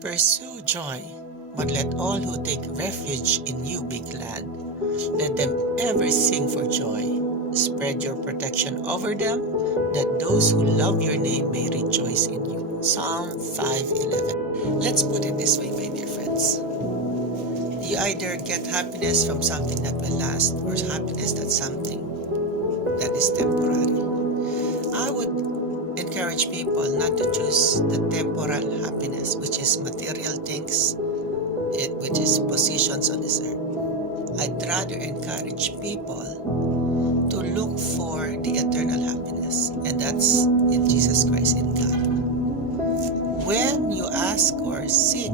Pursue joy, but let all who take refuge in you be glad. Let them ever sing for joy. Spread your protection over them, that those who love your name may rejoice in you. Psalm 5:11. Let's put it this way, my dear friends. You either get happiness from something that will last, or happiness that's something that is temporary. I would encourage people not to choose the temporal happiness, which is material things, which is positions on this earth. I'd rather encourage people to look for the eternal happiness, and that's in Jesus Christ, in God. When you ask or seek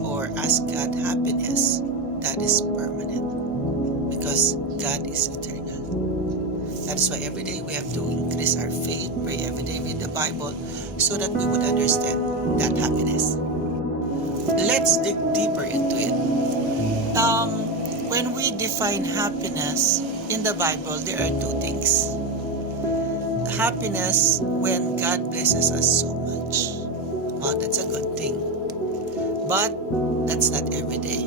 or ask God happiness, that is permanent, because God is eternal. That's why every day we have to increase our faith, pray every day, read the Bible, so that we would understand that happiness. Let's dig deeper into it. When we define happiness in the Bible, there are two things. Happiness when God blesses us so much. Wow, that's a good thing. But that's not every day.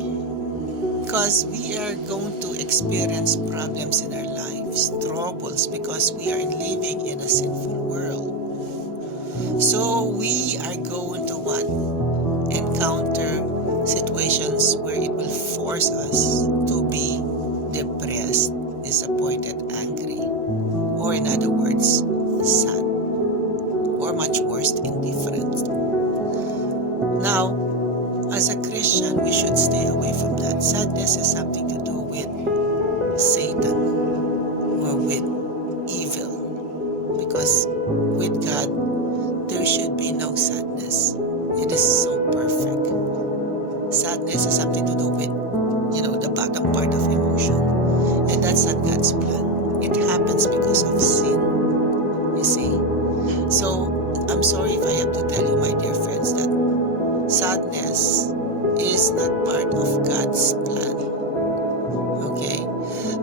Because we are going to experience problems in our lives, troubles, because we are living in a sinful world. So we are going to what? Encounter situations where it will force us to be depressed, disappointed, angry, or in other words, sad, or much worse, indifferent. Now, as a Christian, we should stay away from that. Sadness has something to do with Satan or with evil. Because with God, there should be no sadness. It is so perfect. Sadness has something to do with, the bottom part of emotion. And that's not God's plan. It happens because of sin. You see? So, I'm sorry if I have to tell you, my dear friends, that sadness is not part of God's plan. Okay?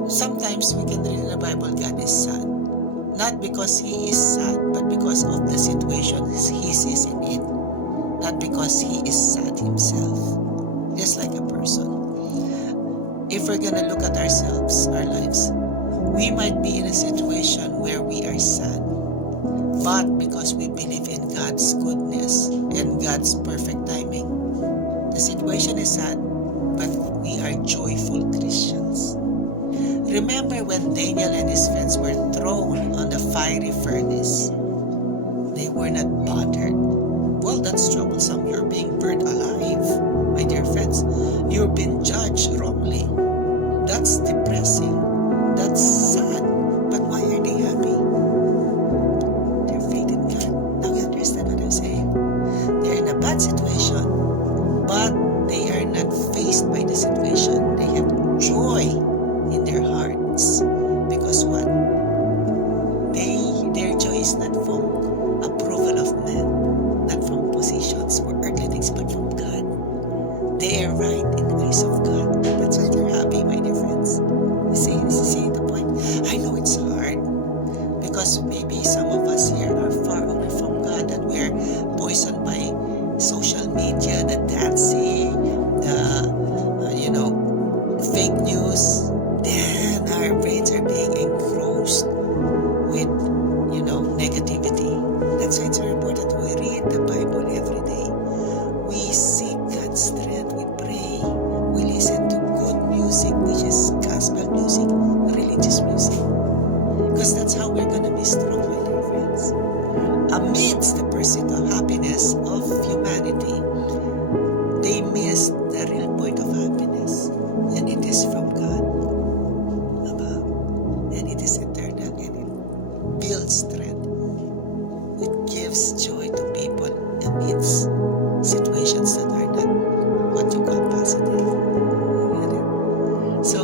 Sometimes we can read in the Bible, God is sad. Not because He is sad, but because of the situation He sees in it. Not because He is sad Himself. Just like a person. If we're gonna look at ourselves, our lives, we might be in a situation where we are sad. But because we believe in God's goodness and God's perfect timing, the situation is sad, but we are joyful Christians. Remember when Daniel and his friends were thrown on the fiery furnace? They were not bothered. Well, that's troublesome. You're being burned alive, my dear friends. You're being judged wrongly. That's depressing. That's sad. But why are they happy? Their faith in God. Now you understand what I'm saying? They're in a bad situation, but they are not faced by the situation. They have joy in their hearts. Because what? Their joy is not from approval of men, not from positions or earthly things, but from God. They are right in the eyes of God. That's why they're happy, my dear friends. You see the point? I know it's hard, because maybe some of us here are far away from God, that we're poisoned by social media, the dancing, the fake news. Then our brains are being engrossed with negativity. That's why it's very important we read the Bible every day. We seek God's strength. We pray. We listen to good music, which is gospel music, religious music, because that's how we're gonna be strong, my dear friends. Amidst the pursuit of happiness of humanity, they missed the real point of happiness, and it is from God above, and it is eternal, and it builds strength. It gives joy to people amidst situations that are not what you call positive. So,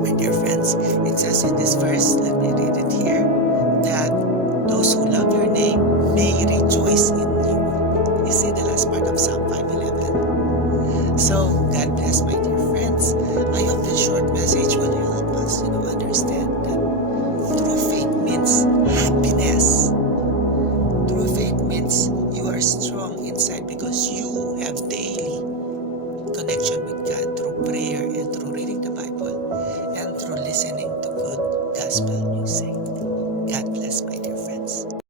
my dear friends, it says in this verse, let me read it here, that those who love your name may rejoice in you. You see the last part of Psalm 5:11. So, God bless, my dear friends. I hope this short message will help us, understand that true faith means happiness. True faith means you are strong in inside because you have daily connection with God through prayer and through reading the Bible and through listening to good gospel music. God bless, my dear.